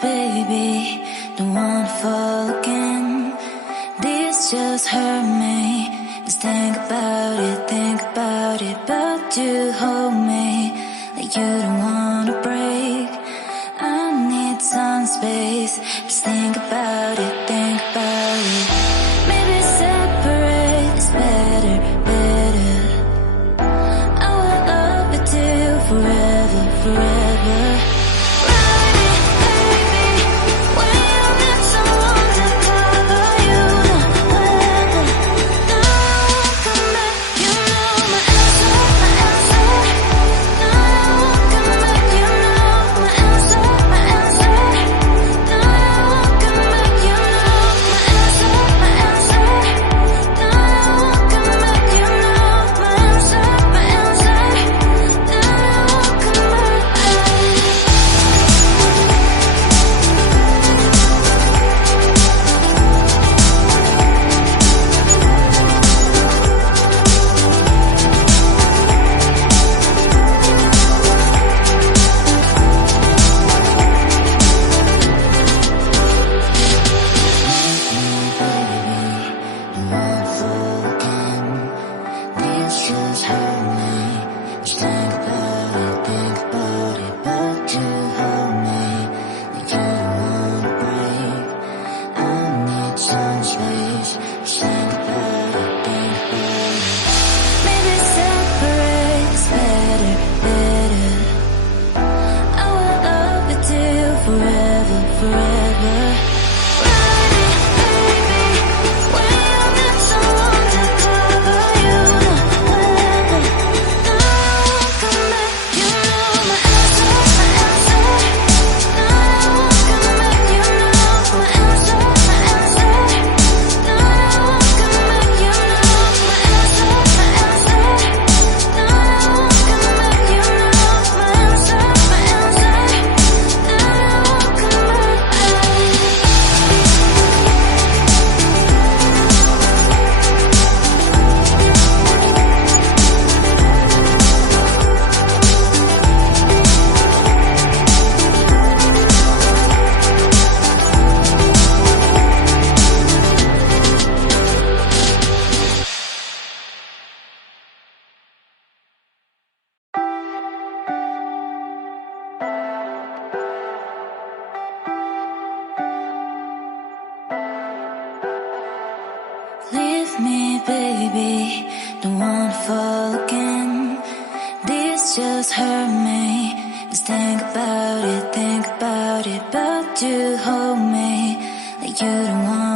baby, don't wanna fall again. This just hurt me. Just think about it, but you hold me like you don't wanna break. I need some space. Just think about it, maybe separate is better, better. I will love you till forever, forever. Leave me, baby, don't wanna fall again. This just hurt me. Just think about it, but you hold me like you don't want